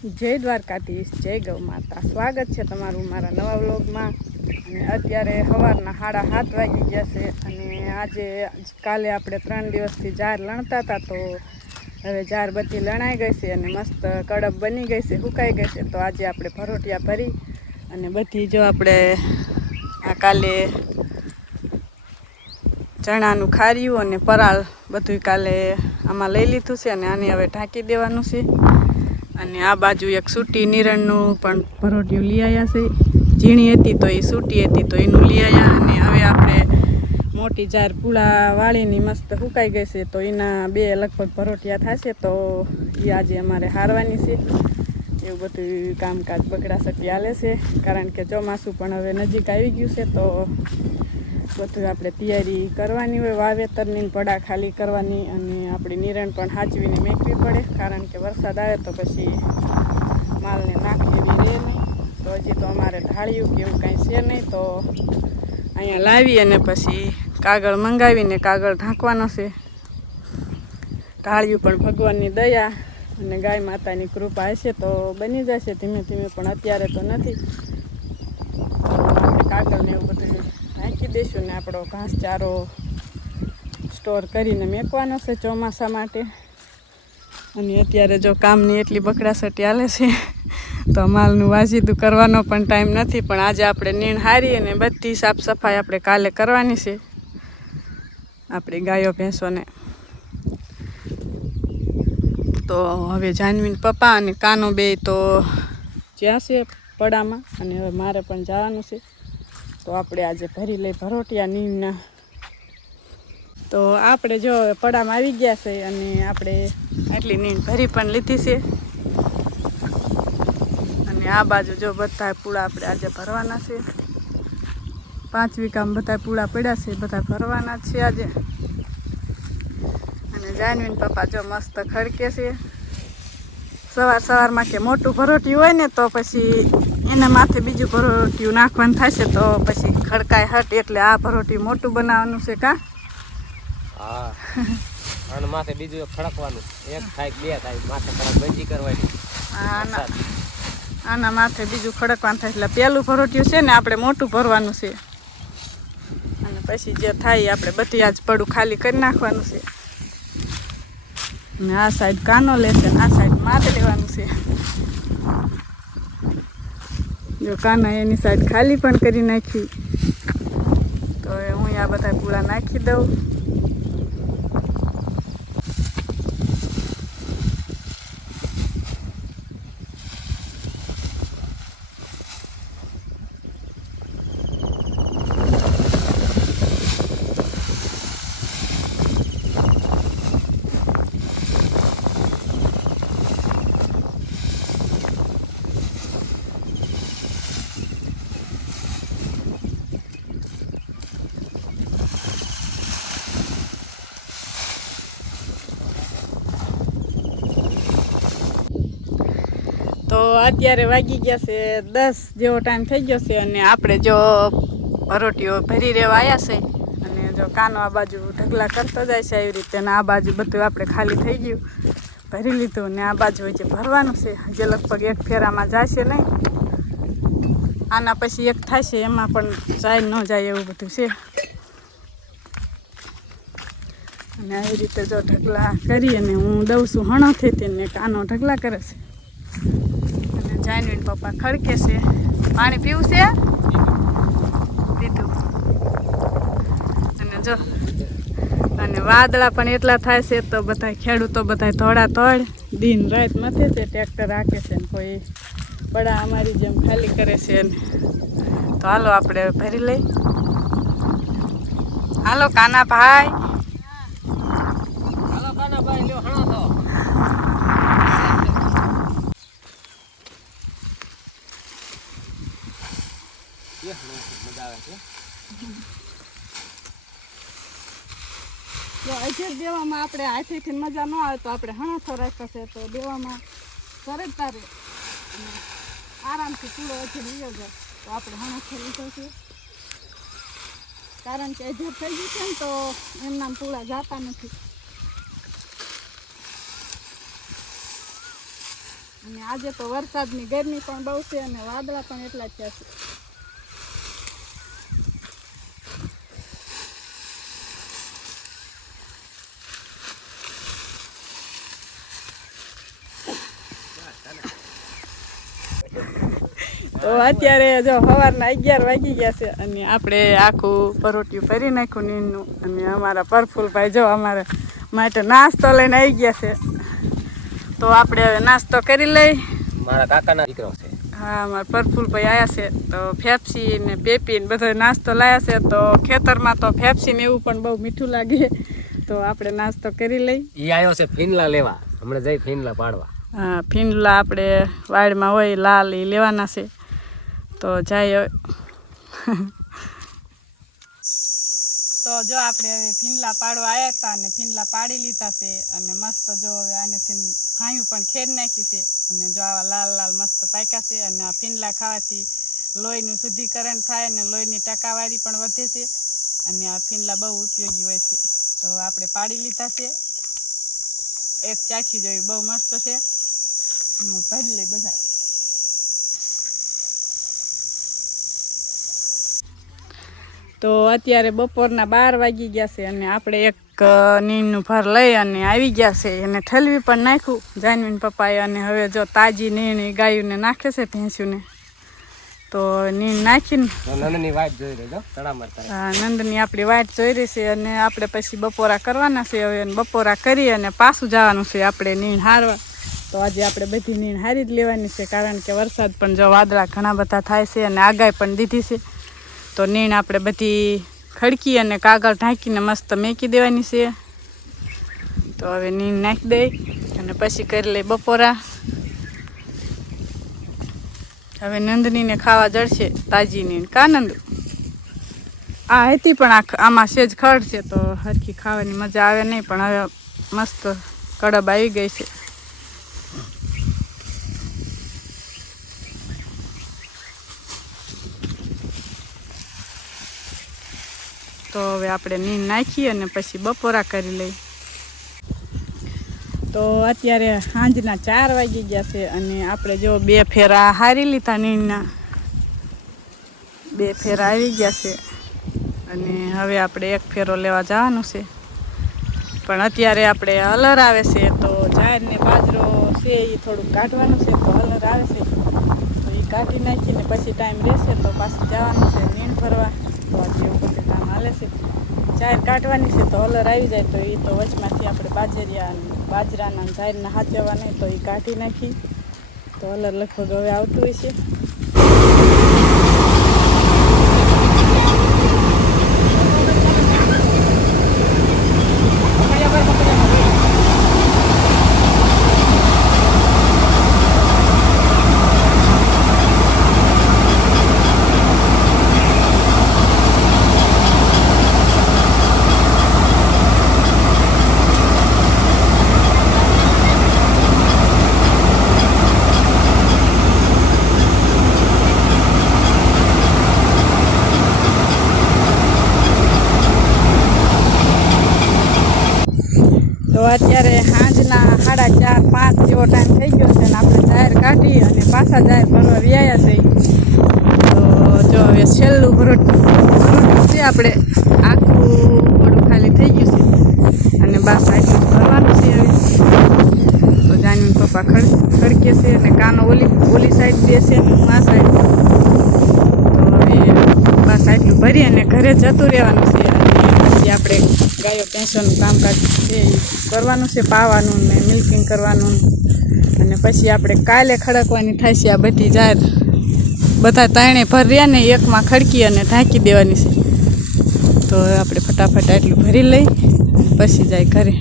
જય દ્વારકાધીશ, જય ગૌ માતા। સ્વાગત છે તમારું મારા નવા વ્લોગમાં। અને અત્યારે સવારના 7:30 વાગી ગયા છે। અને કાલે આપણે 3 દિવસથી જાર લણતા હતા, તો હવે જાર બધી લણાઈ ગઈ છે અને મસ્ત કડક બની ગઈ છે, સુકાઈ ગઈ છે। તો આજે આપણે ભરોટિયા ભરી અને બધી જો આપણે આ કાલે ચણાનું ખાર્યું અને પરાળ બધું કાલે આમાં લઈ લીધું છે અને આને હવે ઢાંકી દેવાનું છે। અને આ બાજુ એક સૂટી નિરણનું પણ ભરોટિયું લઈ આવ્યા છે। ઝીણી હતી તો એ સૂટી હતી તો એનું લઈ આવ્યા। અને હવે આપણે મોટી જાર પૂળા વાળીની મસ્ત સુકાઈ ગઈ છે, તો એના 2 લગભગ ભરોટિયા થશે। તો એ આજે અમારે હારવાની છે। એવું બધું કામકાજ બગડાસટી હાલે છે, કારણ કે ચોમાસું પણ હવે નજીક આવી ગયું છે। તો બધું આપણે તૈયારી કરવાની હોય, વાવેતરની પડા ખાલી કરવાની, અને આપણી નિરણ પણ સાચવીને મેકવી પડે, કારણ કે વરસાદ આવે તો પછી માલને નાખી એવી રહે નહીં। તો હજી તો અમારે ઢાળ્યું કે એવું કાંઈ છે નહીં, તો અહીંયા લાવી અને પછી કાગળ મંગાવીને કાગળ ઢાંકવાનો છે। ઢાળ્યું પણ ભગવાનની દયા અને ગાય માતાની કૃપા હશે તો બની જશે ધીમે ધીમે, પણ અત્યારે તો નથી। આપણે કાગળને એવું બધું ઢાંકી દઈશું ને આપણો ઘાસચારો સ્ટોર કરીને મેકવાનો છે ચોમાસા માટે। અને અત્યારે જો કામની એટલી બકડાસટી હાલે છે તો માલનું વાસીદું કરવાનો પણ ટાઈમ નથી, પણ આજે આપણે નીણ હારી અને બધી સાફ સફાઈ આપણે કાલે કરવાની છે આપણી ગાયો ભેંસોને। તો હવે જાનવીન પપ્પા અને કાનો બે તો જ્યાં છે પડામાં, અને હવે મારે પણ જવાનું છે। તો આપણે આજે ભરી લઈ ભરોટિયા નીણના। તો આપણે જો પડામાં આવી ગયા છે અને આપણે આટલી નીણ ભરી પણ લીધી છે। અને આ બાજુ જો બધા પૂળા આપણે આજે ભરવાના છે। 5 વીઘામાં બધા પૂળા પડ્યા છે, બધા ભરવાના જ છે આજે। અને જાનવીન પપ્પા જો મસ્ત ખડકે છે। સવારમાં કે મોટું ભરોટિયું હોય ને તો પછી એના માથે બીજું ભરોટિયું નાખવાનું થશે, તો પછી ખડકાય હટ, એટલે આ ભરોટિયું મોટું બનાવવાનું છે કા? હા, આને માથે બીજું ખડકવાનું, એક થાય 2 થાય, માથે ખડક બંજી કરવાની। આના માથે બીજું ખડકવાનું થાય, એટલે પેલું ભરોટિયું છે ને આપણે મોટું ભરવાનું છે, અને પછી જે થાય આપણે બધી આજ પડું ખાલી કરી નાખવાનું છે। અને આ સાઈડ કાનો લેશે ને આ સાઈડ મારે લેવાનું છે। જો કાના એની સાઈડ ખાલી પણ કરી નાખી, તો હું આ બધા પૂળા નાખી દઉં। તો અત્યારે વાગી ગયા છે 10 જેવો ટાઈમ થઈ ગયો છે, અને આપણે જો ભરોટીઓ ભરી રહેવા આવ્યા છે। અને જો કાનો આ બાજુ ઢગલા કરતો જાય છે એવી રીતે, ને આ બાજુ બધું આપણે ખાલી થઈ ગયું, ભરી લીધું। ને આ બાજુ હજી ભરવાનું છે, હજી લગભગ 1 ફેરામાં જશે નહીં, આના પછી 1 થશે, એમાં પણ જાય ન જાય એવું બધું છે। અને આવી રીતે જો ઢગલા કરી અને હું દઉં છું હણોથી, ને કાનો ઢગલા કરે છે, અને જાનવીન પપ્પા ખડકે છે। પાણી પીવું છે? પીધું। અને જો અને વાદળા પણ એટલા થાય છે, તો બધા ખેડૂતો બધા ધોળા ધોળ દિન રાત મથે છે, ટ્રેક્ટર રાખે છે, ને કોઈ પડા અમારી જેમ ખાલી કરે છે। તો હાલો આપણે ભરી લઈ, હાલો કાના ભાઈ, હાલો કાના ભાઈ, લ્યો હણો તો। મજા આવે છે। જો હજી દેવામાં આપણે હાથેથી મજા ન આવે, તો આપણે હણોથો રાખ્યો છે, તો દેવામાં સરળતા રહે અને આરામથી પૂળો હજી લીયો જાય। તો આપણે હણોથો લીધો છે, કારણ કે હજી થઈ ગયું છે ને, તો એમના પૂળા જતા નથી। અને આજે તો વરસાદની ગરમી પણ બહુ છે અને વાદળા પણ એટલા જ થયા છે. તો અત્યારે જો સવારના 11 વાગી ગયા છે અને આપણે આખું પરોઠિયું ભરી નાખ્યું નીણનું. અને અમારા પરફુલભાઈ જો અમારે માટે નાસ્તો લઈને આવી ગયા છે. તો આપણે હવે નાસ્તો કરી લઈ. મારા કાકાના દીકરો છે. હા, મારા પરફુલભાઈ આવ્યા છે તો ફેફસી ને પેપી ને બધો નાસ્તો લાવ્યા છે. તો ખેતરમાં તો ફેફસી ને એવું પણ બહુ મીઠું લાગે, તો આપણે નાસ્તો કરી લઈ. એ આવ્યો છે ફીનલા લેવા, હમણાં જઈ ફીનલા પાડવા. હા, ફીંડલા આપણે વાડમાં હોય લાલ એ લેવાના છે, તો જાય. તો જો આપણે હવે ફીંડલા પાડવા આવ્યા હતા અને ફીંડલા પાડી લીધા છે અને મસ્ત જો હવે આનેથી ફાયું પણ ખેડ નાખી છે અને જો આવા લાલ લાલ મસ્ત પાક્યા છે. અને આ ફીંડલા ખાવાથી લોહીનું શુદ્ધિકરણ થાય અને લોહીની ટકાવારી પણ વધે છે અને આ ફીંડલા બહુ ઉપયોગી હોય છે. તો આપણે પાડી લીધા છે. એક ચાખી જોઈ, બહુ મસ્ત છે. ભરી લઈ બધા. તો અત્યારે બપોરના 12 વાગી ગયા છે અને આપણે એક નીણનું ભર લઈ અને આવી ગયા છે. એને ઠલવી પણ નાખ્યું જાનવીન પપ્પાએ. અને હવે જો તાજી નીણ ગાયુંને નાખે છે, ભેંસ્યુંને. તો નીણ નાખીને નંદની વાટ જોઈ રહેજો, તડામાર કરે. હા, નંદની આપણી વાટ જોઈ રહી છે અને આપણે પછી બપોરા કરવાના છે. હવે બપોરા કરી અને પાછું જવાનું છે આપણે નીણ હારવા. તો આજે આપણે બધી નીણ હારી જ લેવાની છે, કારણ કે વરસાદ પણ જો વાદળા ઘણા બધા થાય છે અને આગાહી પણ દીધી છે. તો નીણ આપણે બધી ખડકી અને કાગળ ઢાંકીને મસ્ત મેકી દેવાની છે. તો હવે નીણ નાખી દઈ અને પછી કરી લઈ બપોરા. હવે નંદનીને ખાવા જડશે તાજી નીણ. કા નંદુ? આ હતી પણ આમાં સેજ ખડ છે તો હરખી ખાવાની મજા આવે નહીં, પણ હવે મસ્ત કડબ આવી ગઈ છે. તો હવે આપણે નીણ નાખી અને પછી બપોરા કરી લઈ. તો અત્યારે સાંજના 4 વાગી ગયા છે અને આપણે જો 2 ફેરા હારી લીધા નીણના. 2 ફેરા આવી ગયા છે અને હવે આપણે 1 ફેરો લેવા જવાનું છે. પણ અત્યારે આપણે હલર આવે છે તો જાર ને બાજરો છે એ થોડુંક કાઢવાનું છે. તો હલર આવે છે તો એ કાઢી નાખીને પછી ટાઈમ રહેશે તો પાછું જવાનું છે નીણ ભરવા. તો આજે એવું બધું કામ હાલે છે. જાર કાઢવાની છે તો હલર આવી જાય તો એ તો વચમાંથી આપણે બાજરાના જારના હાચવવા નહીં, તો એ કાઢી નાખી. તો હલર લગભગ હવે આવતું હોય છે. તો અત્યારે સાંજના 4:30-5 જેવો ટાઈમ થઈ ગયો છે અને આપણે જાહેર કાઢી અને પાછા જાહેર ભરવા વ્યાયા છે. તો જો હવે છેલ્લું ભરોટું છે, આપણે આખું બધું ખાલી થઈ ગયું છે અને બસ આટલું ભરવાનું છે. હવે તો જાનવીન પપ્પા ખડકે છે અને કાનો ઓલી સાઈડ બેસે અને હું આ સાઈડ. તો હવે બસ આટલું ભરી અને ઘરે જતું રહેવાનું છે. પછી આપણે ગાયો ભેંસોનું કામકાજ છે એ કરવાનું છે, પાવાનું ને મિલ્કિંગ કરવાનું. અને પછી આપણે કાલે ખડકવાની થાય છે આ બધી જાર. બધા 3 ભર્યા ને એકમાં ખડકી અને ઢાંકી દેવાની છે. તો આપણે ફટાફટ આટલું ભરી લઈ પછી જાય ઘરે.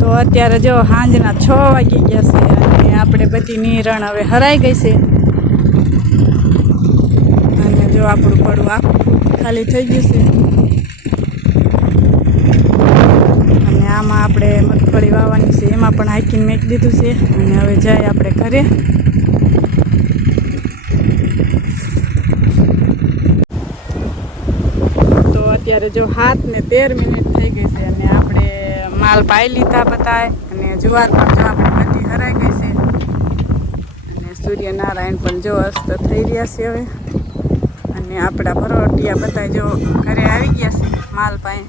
તો અત્યારે જો સાંજના 6 વાગી ગયા છે અને આપણે બધી નીરણ હવે હરાઈ ગઈ છે. અને જો આપણું પડવું આખું ખાલી થઈ ગયું છે. અને આમાં આપણે મગફળી વાવવાની છે, એમાં પણ હાકીને મેકી દીધું છે. અને હવે જાય આપણે ઘરે. તો અત્યારે જો 7:13 થઈ ગઈ છે અને આપણે માલ પાઈ લીધા બધાય. અને જુવાર પણ જો આપણી બધી હરાઈ ગઈ છે અને સૂર્યનારાયણ પણ જો અસ્ત થઈ રહ્યા છે હવે. અને આપણા ભરોટિયા બધા જો ઘરે આવી ગયા છે માલ પાસે.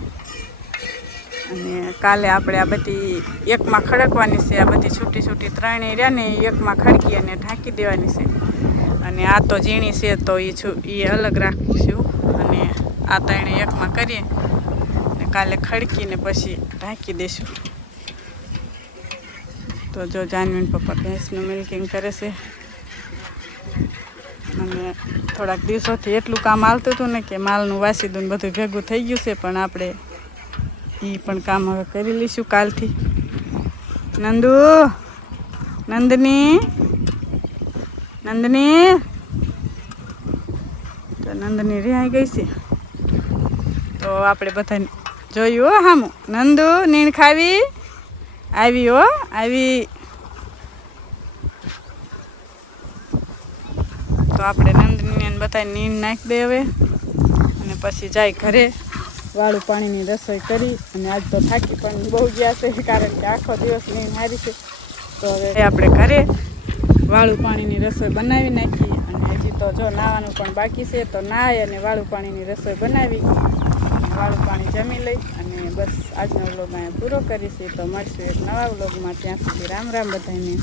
અને કાલે આપણે આ બધી એકમાં ખડકવાની છે. આ બધી છૂટી છૂટી ત્રણેય રહ્યા ને એકમાં ખડકી અને ઢાંકી દેવાની છે. અને આ તો ઝીણી છે તો એ અલગ રાખીશું. અને આ ત્રણે એકમાં કરીએ ને કાલે ખડકીને પછી ઢાંકી દઈશું. તો જો જાનવીન પપ્પા ભેંસનું મિલ્કિંગ કરે છે. અને થોડાક દિવસોથી એટલું કામ આવતું હતું ને કે માલનું વાસીદું બધું ભેગું થઈ ગયું છે. પણ આપણે એ પણ કામ હવે કરી લઈશું કાલથી. નંદુ, નંદની, નંદની, તો નંદની રિહાઈ ગઈ છે. તો આપણે બધા જોયું હો હામું. નંદુ નીણ ખાવી આવી હો આવી. તો આપણે નંદની બધા નીણ નાખી દે હવે. અને પછી જાય ઘરે વાળું પાણીની રસોઈ કરી. અને આજ તો થાકી પણ બહુ ગયા છે કારણ કે આખો દિવસ નીણ હારી છે. તો હવે આપણે ઘરે વાળું પાણીની રસોઈ બનાવી નાખી. અને હજી તો જો નાવાનું પણ બાકી છે. તો નાય અને વાળું પાણીની રસોઈ બનાવી વાળું પાણી જમી લઈ. અને બસ આજનો વ્લોગ અહીંયા પૂરો કરીશું. તો મળશું એક નવા વ્લોગમાં. ત્યાં સુધી રામ રામ બધાને.